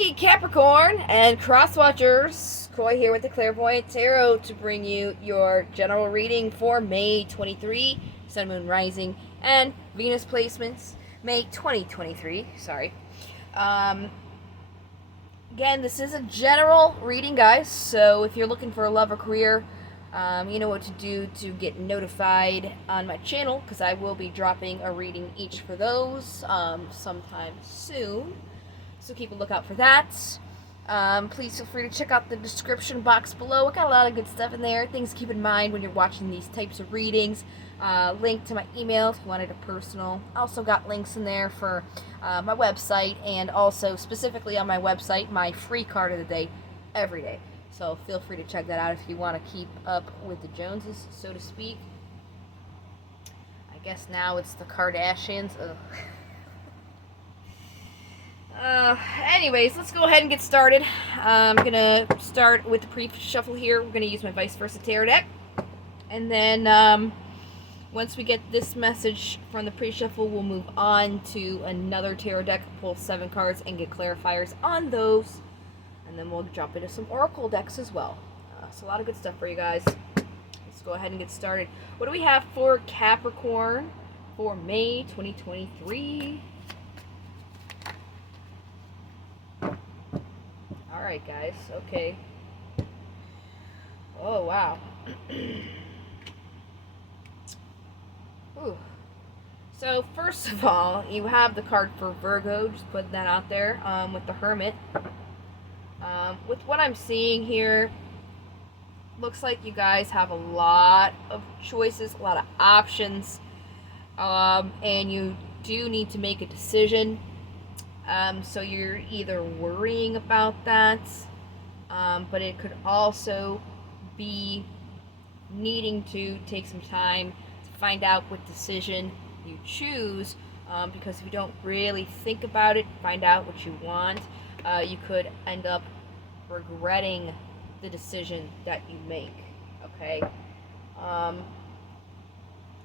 Hey Capricorn and cross watchers, Koi here with the Clairvoyant Tarot to bring you your general reading for May 23, Sun, Moon, Rising, and Venus placements, May 2023. Sorry. Um, Again, this is a general reading, guys, so if you're looking for a love or career, you know what to do to get notified on my channel, because I will be dropping a reading each for those sometime soon. So keep a lookout for that. Please feel free to check out the description box below. I got a lot of good stuff in there. Things to keep in mind when you're watching these types of readings. Link to my email if you wanted a personal. Also got links in there for my website, and also specifically on my website, my free card of the day every day. So feel free to check that out if you want to keep up with the Joneses, so to speak. I guess now it's the Kardashians. Ugh. Anyways, let's go ahead and get started. I'm gonna start with the pre-shuffle here. We're gonna use my vice versa tarot deck. And then, once we get this message from the pre-shuffle, we'll move on to another tarot deck, pull 7 cards, and get clarifiers on those. And then we'll jump into some oracle decks as well. So a lot of good stuff for you guys. Let's go ahead and get started. What do we have for Capricorn for May 2023? Alright, guys. Okay. Oh, wow. Ooh. So, first of all, you have the card for Virgo. Just putting that out there with the Hermit. With what I'm seeing here, looks like you guys have a lot of choices, a lot of options. And you do need to make a decision. So you're either worrying about that, but it could also be needing to take some time to find out what decision you choose, because if you don't really think about it, find out what you want, you could end up regretting the decision that you make, okay?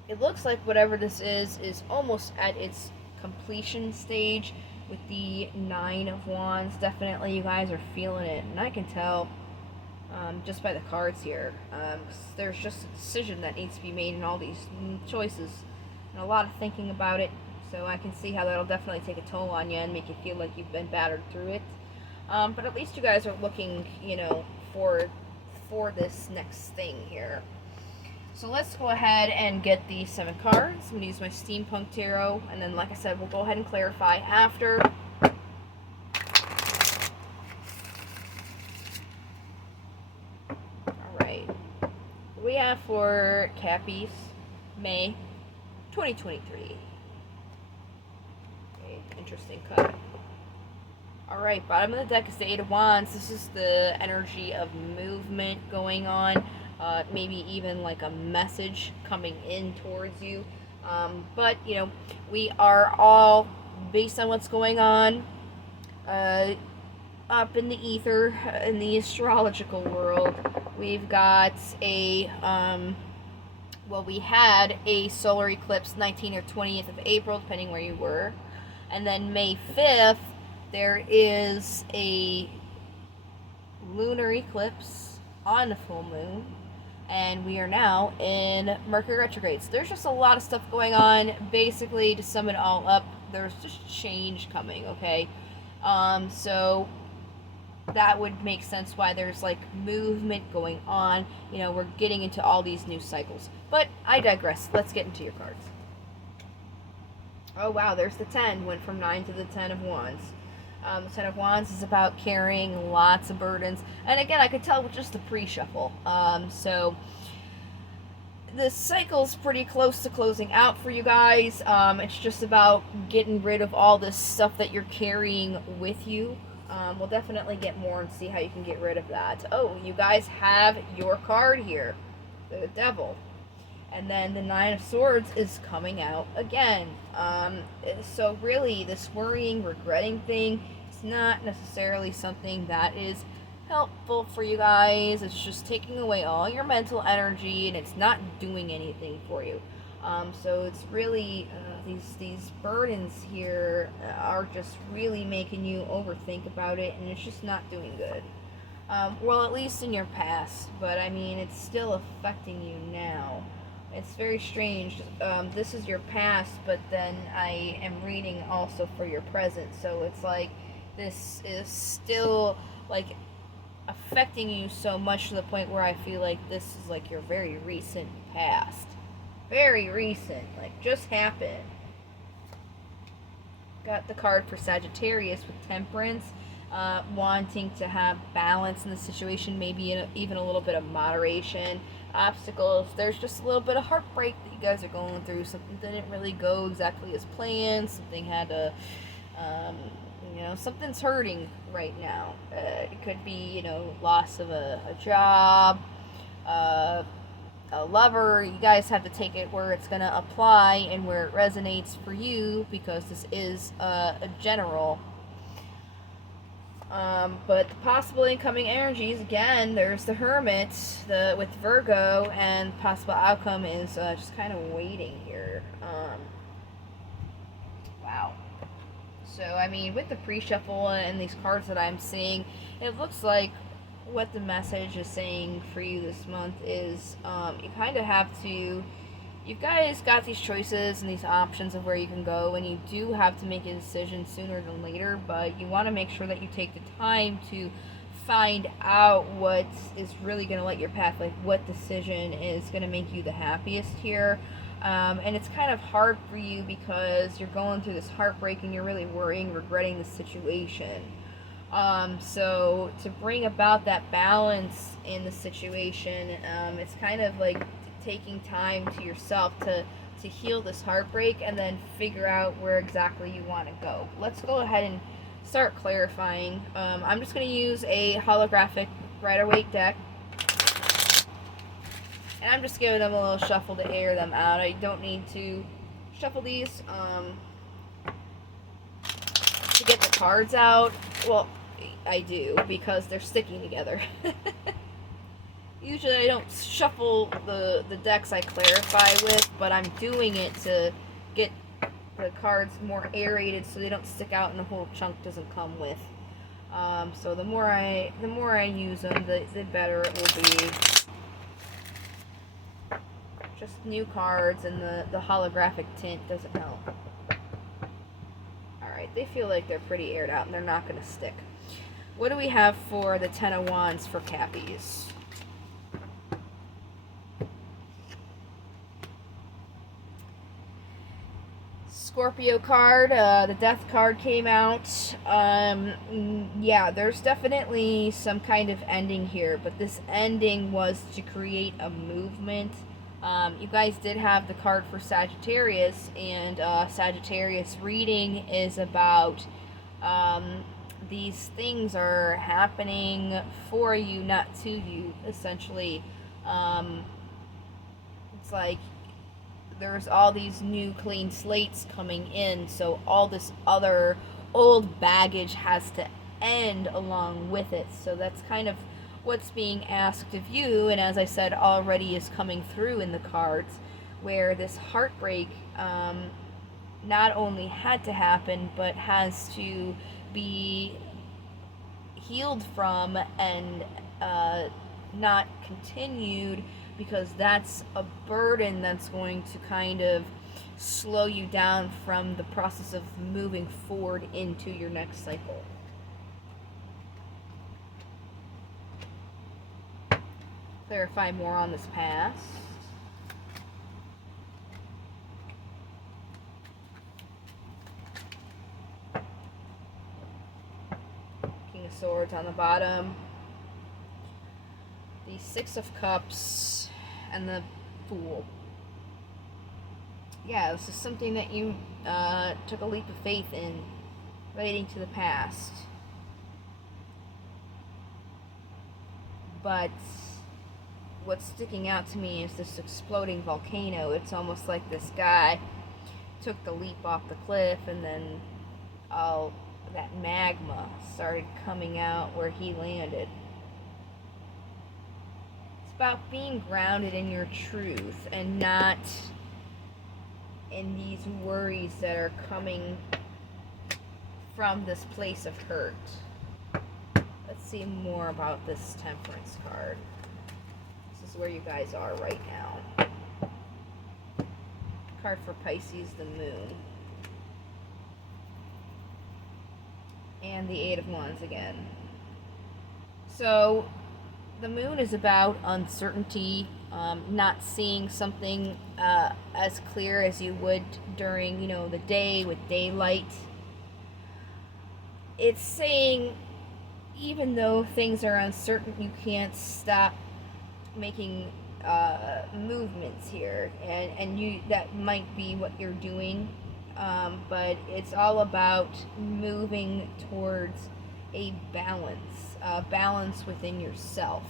It looks like whatever this is almost at its completion stage. With the 9 of Wands, definitely you guys are feeling it, and I can tell just by the cards here. There's just a decision that needs to be made in all these choices, and a lot of thinking about it, so I can see how that'll definitely take a toll on you and make you feel like you've been battered through it. But at least you guys are looking, for this next thing here. So let's go ahead and get the 7 cards. I'm going to use my Steampunk Tarot, and then, like I said, we'll go ahead and clarify after. Alright. What we have for Cappies, May 2023. Okay, interesting cut. Alright, bottom of the deck is the 8 of Wands. This is the energy of movement going on. Maybe even like a message coming in towards you. But, we are all, based on what's going on up in the ether, in the astrological world, we've got a, we had a solar eclipse 19th or 20th of April, depending where you were. And then May 5th, there is a lunar eclipse on the full moon. And we are now in Mercury retrograde. So there's just a lot of stuff going on. Basically, to sum it all up, there's just change coming, okay? So that would make sense why there's like movement going on. We're getting into all these new cycles. But I digress. Let's get into your cards. Oh wow, there's the 10. Went from 9 to the 10 of Wands. The 10 of Wands is about carrying lots of burdens. And again, I could tell with just the pre-shuffle. So the cycle's pretty close to closing out for you guys. It's just about getting rid of all this stuff that you're carrying with you. We'll definitely get more and see how you can get rid of that. Oh, you guys have your card here. The Devil. And then the 9 of Swords is coming out again. So really, this worrying, regretting thing, it's not necessarily something that is helpful for you guys. It's just taking away all your mental energy, and it's not doing anything for you. So it's really these burdens here are just really making you overthink about it, and it's just not doing good. Well, at least in your past, but I mean, it's still affecting you now. It's very strange. This is your past, but then I am reading also for your present, so it's like this is still like affecting you so much to the point where I feel like this is like your very recent past. Very recent, like just happened. Got the card for Sagittarius with Temperance, wanting to have balance in the situation, maybe even a little bit of moderation. Obstacles, there's just a little bit of heartbreak that you guys are going through. Something didn't really go exactly as planned. Something had to, something's hurting right now. It could be, loss of a job, a lover. You guys have to take it where it's going to apply and where it resonates for you, because this is a general. But the possible incoming energies, again, there's the Hermit with Virgo, and possible outcome is just kind of waiting here. Wow. So, I mean, with the pre-shuffle and these cards that I'm seeing, it looks like what the message is saying for you this month is you kind of have to, you guys got these choices and these options of where you can go, and you do have to make a decision sooner than later, but you want to make sure that you take the time to find out what is really going to light your path, like what decision is going to make you the happiest here. And it's kind of hard for you because you're going through this heartbreak and you're really worrying, regretting the situation. So to bring about that balance in the situation, it's kind of like taking time to yourself to heal this heartbreak and then figure out where exactly you want to go. Let's go ahead and start clarifying. I'm just going to use a holographic Rider-Waite deck, and I'm just giving them a little shuffle to air them out. I don't need to shuffle these to get the cards out. Well, I do, because they're sticking together. Usually I don't shuffle the decks I clarify with, but I'm doing it to get the cards more aerated so they don't stick out and the whole chunk doesn't come with. So the more I use them, the better it will be. Just new cards, and the holographic tint doesn't help. Alright, they feel like they're pretty aired out and they're not going to stick. What do we have for the Ten of Wands for Cappies? Scorpio card, the Death card came out. Yeah, there's definitely some kind of ending here, but this ending was to create a movement. You guys did have the card for Sagittarius, and Sagittarius reading is about these things are happening for you, not to you, essentially. It's like there's all these new clean slates coming in, so all this other old baggage has to end along with it. So that's kind of what's being asked of you, and as I said already, is coming through in the cards, where this heartbreak not only had to happen, but has to be healed from and not continued, because that's a burden that's going to kind of slow you down from the process of moving forward into your next cycle. Clarify more on this past. King of Swords on the bottom. The Six of Cups and the Fool. Yeah, this is something that you took a leap of faith in relating to the past. But what's sticking out to me is this exploding volcano. It's almost like this guy took the leap off the cliff, and then all that magma started coming out where he landed. It's about being grounded in your truth and not and these worries that are coming from this place of hurt. Let's see more about this Temperance card. This is where you guys are right now. Card for Pisces, the Moon. And the Eight of Wands again. So, the Moon is about uncertainty, not seeing something as clear as you would during, the day with daylight. It's saying, even though things are uncertain, you can't stop making movements here, and that might be what you're doing, but it's all about moving towards a balance within yourself,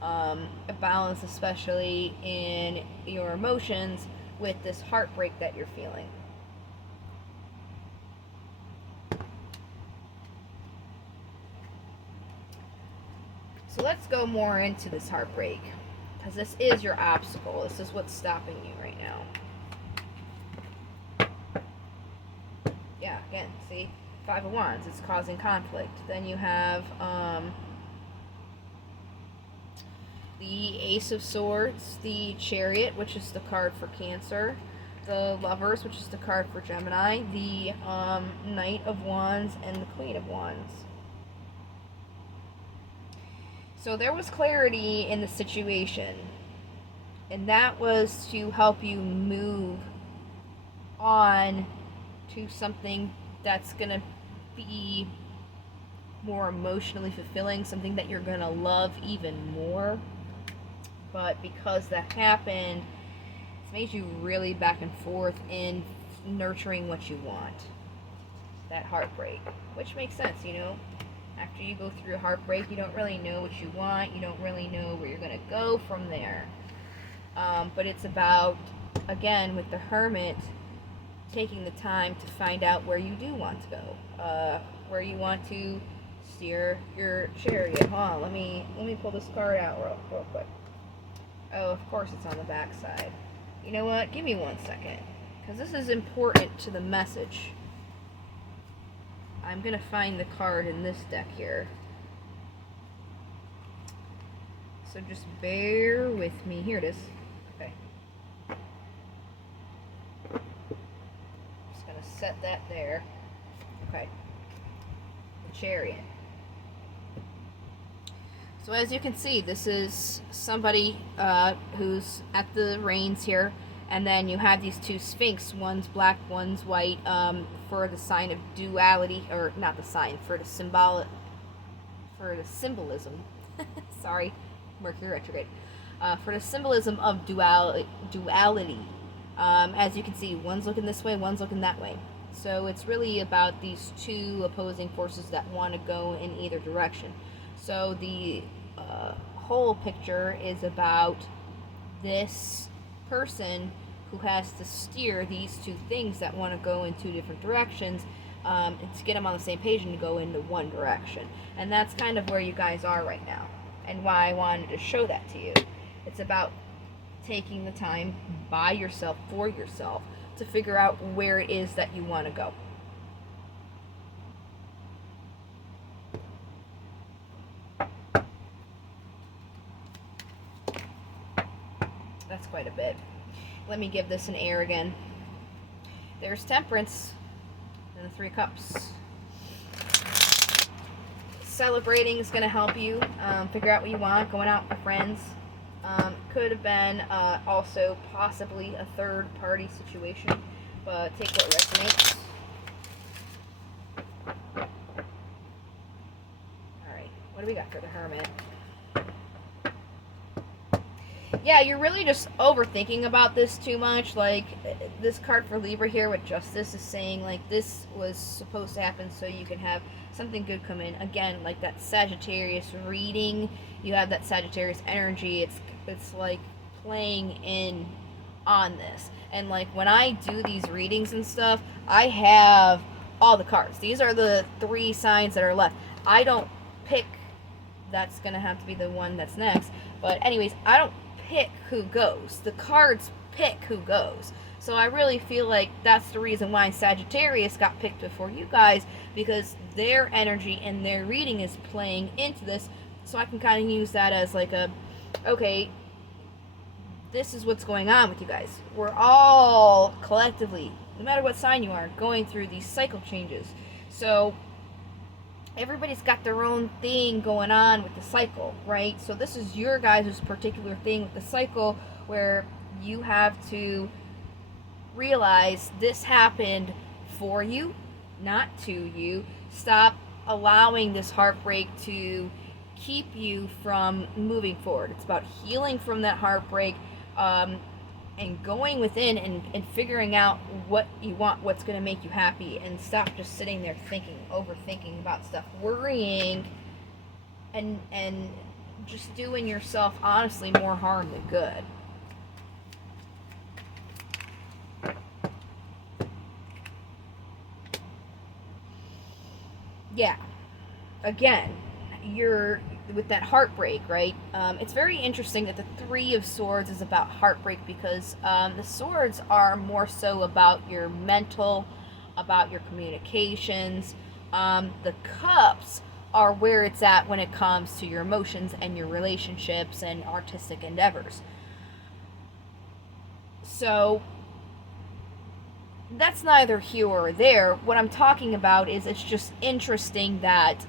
a balance especially in your emotions with this heartbreak that you're feeling. So let's go more into this heartbreak, because this is your obstacle. This is what's stopping you right now. Yeah, again, see? Five of Wands, it's causing conflict. Then you have the Ace of Swords, the Chariot, which is the card for Cancer, the Lovers, which is the card for Gemini, the Knight of Wands, and the Queen of Wands. So there was clarity in the situation, and that was to help you move on to something that's going to be more emotionally fulfilling, something that you're going to love even more. But because that happened, it's made you really back and forth in nurturing what you want. That heartbreak, which makes sense, After you go through a heartbreak, you don't really know what you want. You don't really know where you're going to go from there. But it's about, again, with the Hermit, taking the time to find out where you do want to go. Where you want to steer your chariot. Hold on, let me pull this card out real quick. Oh, of course it's on the back side. You know what? Give me 1 second. Because this is important to the message. I'm going to find the card in this deck here. So just bear with me. Here it is. Okay. Just going to set that there. Okay. The Chariot. So as you can see, this is somebody who's at the reins here. And then you have these two Sphinx. One's black, one's white, for the sign of duality, or not the sign, for the symbolism. Sorry, Mercury retrograde. For the symbolism of duality. As you can see, one's looking this way, one's looking that way. So it's really about these two opposing forces that want to go in either direction. So the whole picture is about this person who has to steer these two things that want to go in two different directions, and to get them on the same page and to go into one direction. And that's kind of where you guys are right now, and why I wanted to show that to you. It's about taking the time by yourself, for yourself, to figure out where it is that you want to go. That's quite a bit. Let me give this an air again. There's Temperance and the Three of Cups. Celebrating is going to help you figure out what you want, going out with friends. Could have been also possibly a third party situation, but take what resonates. Alright, what do we got for the Hermit? Yeah, you're really just overthinking about this too much. Like, this card for Libra here with Justice is saying, like, this was supposed to happen so you can have something good come in. Again, like that Sagittarius reading, you have that Sagittarius energy. It's like playing in on this. And, like, when I do these readings and stuff, I have all the cards. These are the 3 signs that are left. I don't pick, that's going to have to be the one that's next. But anyways, I don't pick who goes. The cards pick who goes. So I really feel like that's the reason why Sagittarius got picked before you guys, because their energy and their reading is playing into this. So I can kind of use that as like a, okay, this is what's going on with you guys. We're all collectively, no matter what sign you are, going through these cycle changes. So everybody's got their own thing going on with the cycle, right? So this is your guys' particular thing with the cycle, where you have to realize this happened for you, not to you. Stop allowing this heartbreak to keep you from moving forward. It's about healing from that heartbreak, and going within and figuring out what you want, what's going to make you happy, and stop just sitting there thinking, overthinking about stuff, worrying, and just doing yourself honestly more harm than good. Yeah, again, you're with that heartbreak, right? It's very interesting that the Three of Swords is about heartbreak, because the swords are more so about your mental, about your communications. The cups are where it's at when it comes to your emotions and your relationships and artistic endeavors. So that's neither here or there. What I'm talking about is, it's just interesting that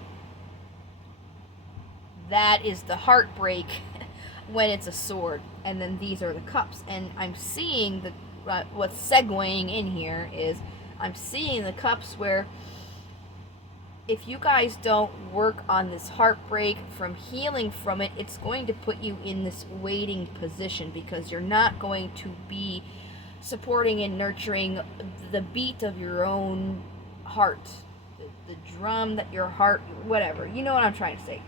that is the heartbreak when it's a sword, and then these are the cups. And I'm seeing the what's segueing in here is, I'm seeing the cups where if you guys don't work on this heartbreak, from healing from it, it's going to put you in this waiting position, because you're not going to be supporting and nurturing the beat of your own heart, the drum that your heart, whatever, you know what I'm trying to say.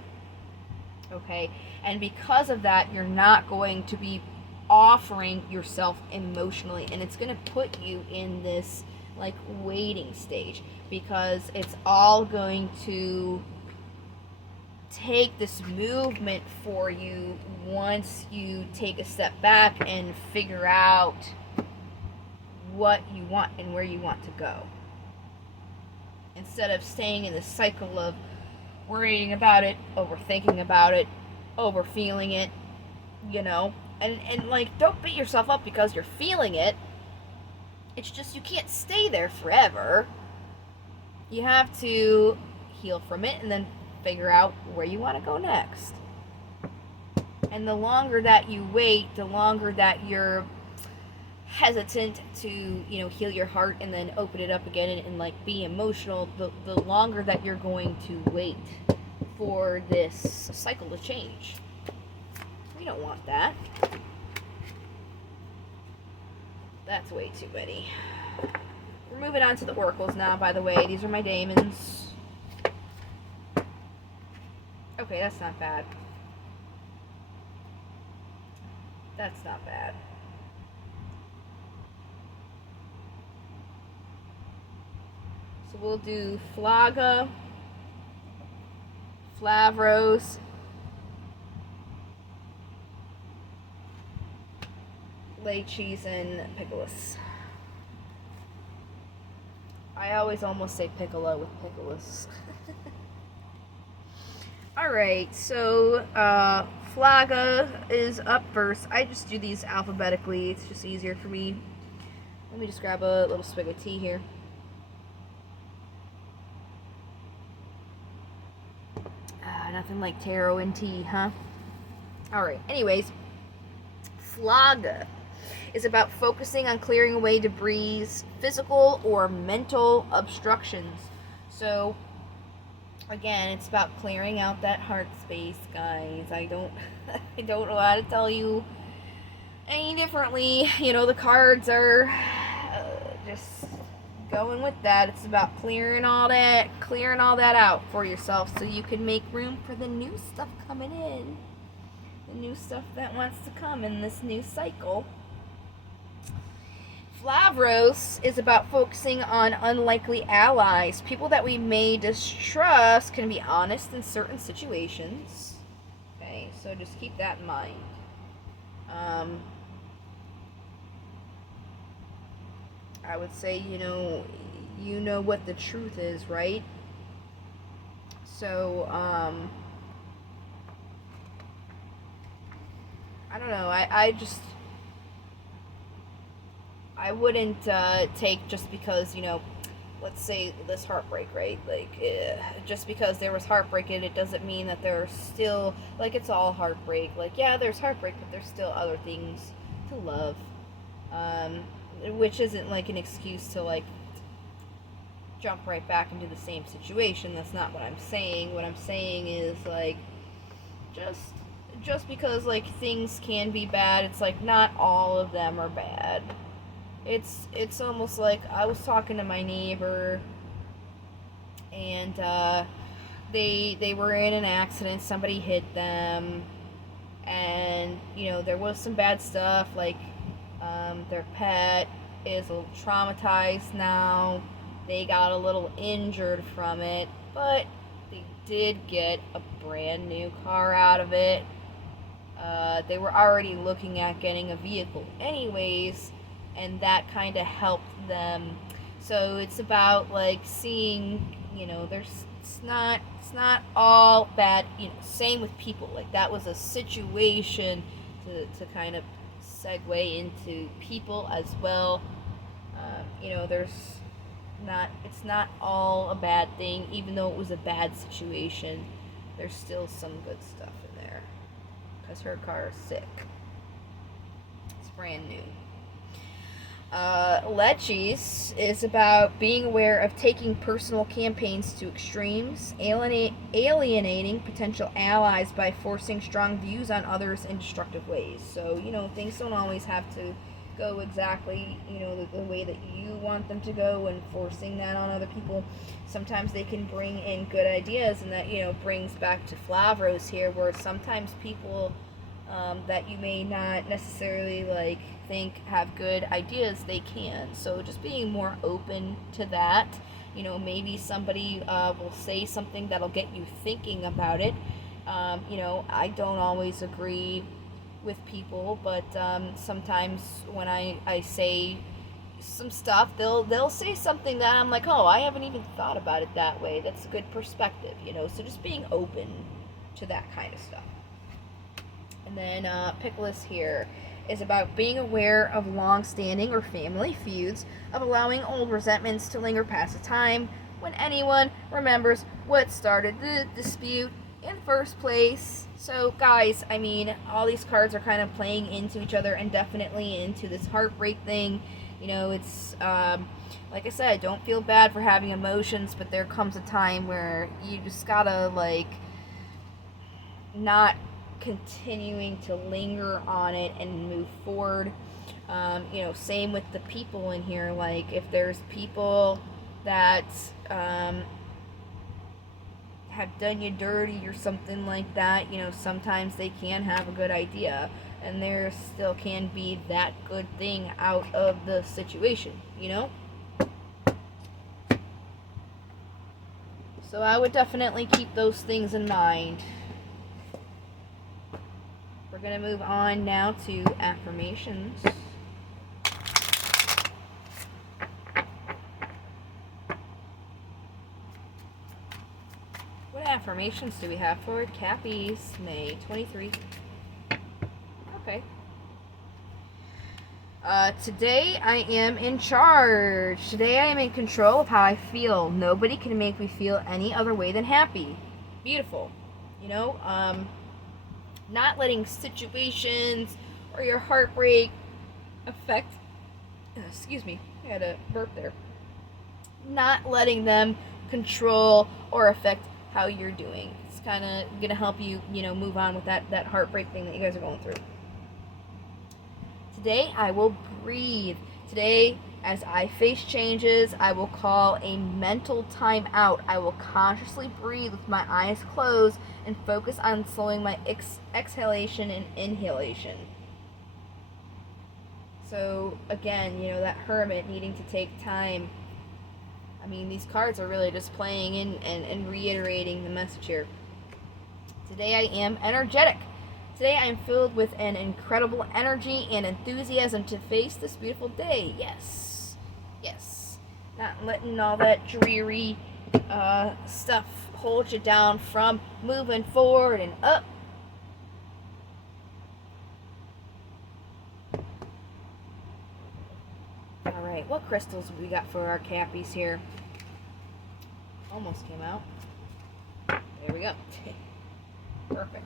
Okay, and because of that, you're not going to be offering yourself emotionally, and it's going to put you in this like waiting stage, because it's all going to take this movement for you once you take a step back and figure out what you want and where you want to go, instead of staying in this cycle of worrying about it, overthinking about it, overfeeling it, you know. And like, don't beat yourself up because you're feeling it. It's just, you can't stay there forever. You have to heal from it and then figure out where you want to go next. And the longer that you wait, the longer that you're hesitant to, you know, heal your heart and then open it up again and like be emotional, the longer that you're going to wait for this cycle to change. We don't want that. That's way too many. We're moving on to the oracles now, by the way. These are my daemons. Okay, that's not bad. That's not bad. So we'll do Flaga, Flavros, Lychees, and Piccolus. I always almost say Piccolo with Piccolus. Alright, so Flaga is up first. I just do these alphabetically. It's just easier for me. Let me just grab a little swig of tea here. Nothing like tarot and tea, huh? Alright, anyways. Flaga is about focusing on clearing away debris, physical or mental obstructions. So, again, it's about clearing out that heart space, guys. I don't know how to tell you any differently. You know, the cards are just going with that. It's about clearing all that out for yourself, so you can make room for the new stuff coming in, the new stuff that wants to come in this new cycle. Flavros is about focusing on unlikely allies. People that we may distrust can be honest in certain situations. Okay, so just keep that in mind. I would say, you know what the truth is, right? So, I don't know. I wouldn't take just because, let's say this heartbreak, right? Like, just because there was heartbreak in it doesn't mean that there's still, like, it's all heartbreak. Like, yeah, there's heartbreak, but there's still other things to love. Um, which isn't like an excuse to, like, jump right back into the same situation. That's not what I'm saying. What I'm saying is, like, just because, like, things can be bad, it's like not all of them are bad. It's almost like I was talking to my neighbor, and they were in an accident. Somebody hit them, and there was some bad stuff. Like, their pet is a little traumatized now. They got a little injured from it, but they did get a brand new car out of it. They were already looking at getting a vehicle anyways, and that kind of helped them. So it's about, like, seeing, it's not all bad. Same with people. Like, that was a situation to kind of segue into people as well. It's not all a bad thing. Even though it was a bad situation, there's still some good stuff in there, because her car is sick. It's brand new. Leches is about being aware of taking personal campaigns to extremes, alienating potential allies by forcing strong views on others in destructive ways. So, things don't always have to go exactly, the way that you want them to go, and forcing that on other people. Sometimes they can bring in good ideas, and that, brings back to Flavros here, where sometimes people that you may not necessarily, like, think have good ideas, they can. So just being more open to that. Maybe somebody will say something that'll get you thinking about it. I don't always agree with people, but sometimes when I say some stuff, they'll say something that I'm like, oh, I haven't even thought about it that way. That's a good perspective, so just being open to that kind of stuff. And then Pickles here is about being aware of long-standing or family feuds, of allowing old resentments to linger past the time when anyone remembers what started the dispute in first place. So, guys, all these cards are kind of playing into each other, and definitely into this heartbreak thing. It's like I said, don't feel bad for having emotions, but there comes a time where you just gotta, like, not continuing to linger on it and move forward. Same with the people in here. Like, if there's people that have done you dirty or something like that, sometimes they can have a good idea, and there still can be that good thing out of the situation, So I would definitely keep those things in mind. We're going to move on now to affirmations. What affirmations do we have for Cappies, May 23? Okay. Today I am in charge. Today I am in control of how I feel. Nobody can make me feel any other way than happy. Beautiful. Not letting situations or your heartbreak affect, excuse me, I had a burp there. Not letting them control or affect how you're doing. It's kind of going to help you, move on with that heartbreak thing that you guys are going through. Today, I will breathe. Today, as I face changes, I will call a mental time out. I will consciously breathe with my eyes closed and focus on slowing my exhalation and inhalation. So, again, that hermit needing to take time. These cards are really just playing in and reiterating the message here. Today, I am energetic. Today I am filled with an incredible energy and enthusiasm to face this beautiful day. Yes. Yes. Not letting all that dreary stuff hold you down from moving forward and up. Alright, what crystals we got for our Cappies here? Almost came out. There we go. Perfect.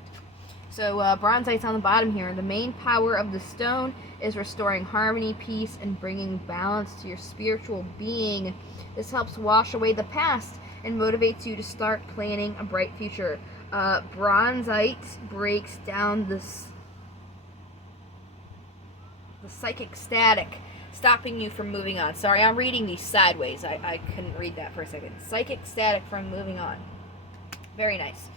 So bronzite's on the bottom here. The main power of the stone is restoring harmony, peace, and bringing balance to your spiritual being. This helps wash away the past and motivates you to start planning a bright future. Bronzite breaks down the psychic static, stopping you from moving on. Sorry, I'm reading these sideways. I couldn't read that for a second. Psychic static from moving on. Very nice.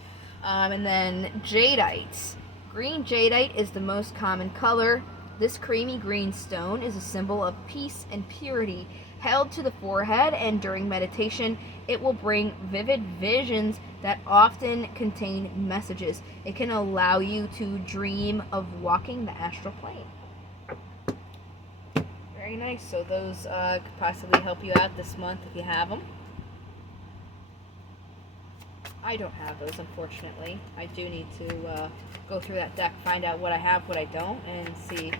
And then jadeite. Green jadeite is the most common color. This creamy green stone is a symbol of peace and purity. Held to the forehead and during meditation, it will bring vivid visions that often contain messages. It can allow you to dream of walking the astral plane. Very nice. So those could possibly help you out this month if you have them. I don't have those, unfortunately. I do need to go through that deck, find out what I have, what I don't, and see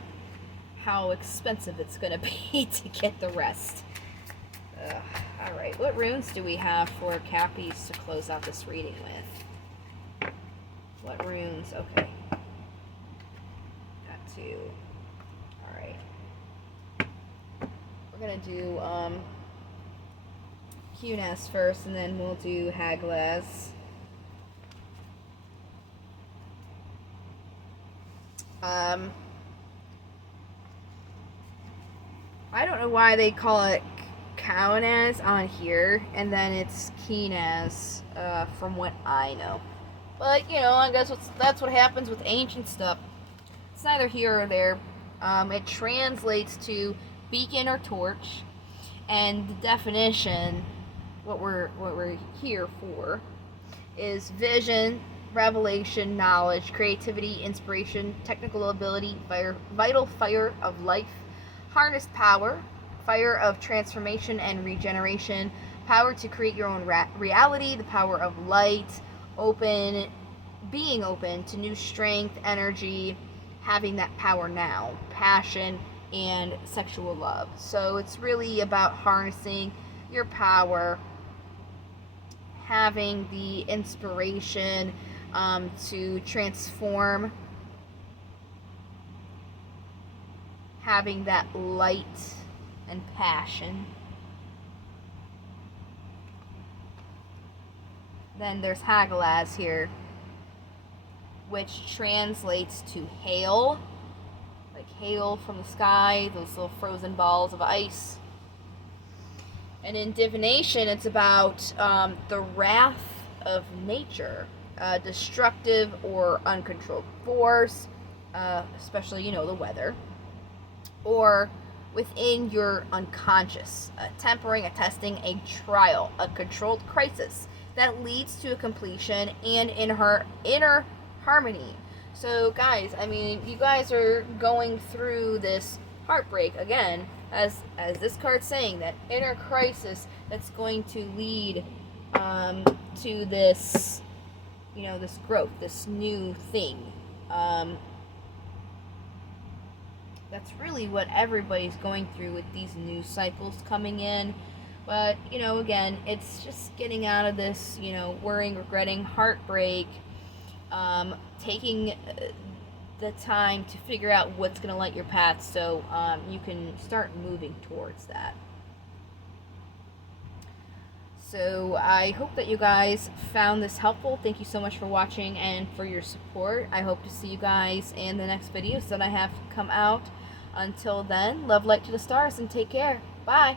how expensive it's going to be to get the rest. Alright, what runes do we have for Cappies to close out this reading with? What runes? Okay. Got two. Alright. We're going to do Cunas first, and then we'll do Haglaz. I don't know why they call it Kaunas on here, and then it's Keenaz, from what I know. But, you know, I guess that's what happens with ancient stuff. It's neither here or there. It translates to beacon or torch, and the definition, what we're here for, is vision, revelation, knowledge, creativity, inspiration, technical ability, vital fire of life, harnessed power, fire of transformation and regeneration, power to create your own reality, the power of light, being open to new strength, energy, having that power now, passion, and sexual love. So it's really about harnessing your power, having the inspiration to transform, having that light and passion. Then there's Hagalaz here, which translates to hail, like hail from the sky, those little frozen balls of ice. And in divination, it's about the wrath of nature, destructive or uncontrolled force, especially, you know, the weather, or within your unconscious, tempering, attesting a trial, a controlled crisis that leads to a completion and in her inner harmony. So guys, I mean, you guys are going through this heartbreak again, as this card's saying, that inner crisis that's going to lead to this, you know, this growth, this new thing. That's really what everybody's going through with these new cycles coming in. But, you know, again, it's just getting out of this, you know, worrying, regretting, heartbreak, taking the time to figure out what's going to light your path, so you can start moving towards that. So I hope that you guys found this helpful. Thank you so much for watching and for your support. I hope to see you guys in the next videos that I have come out. Until then, love, light to the stars, and take care. Bye.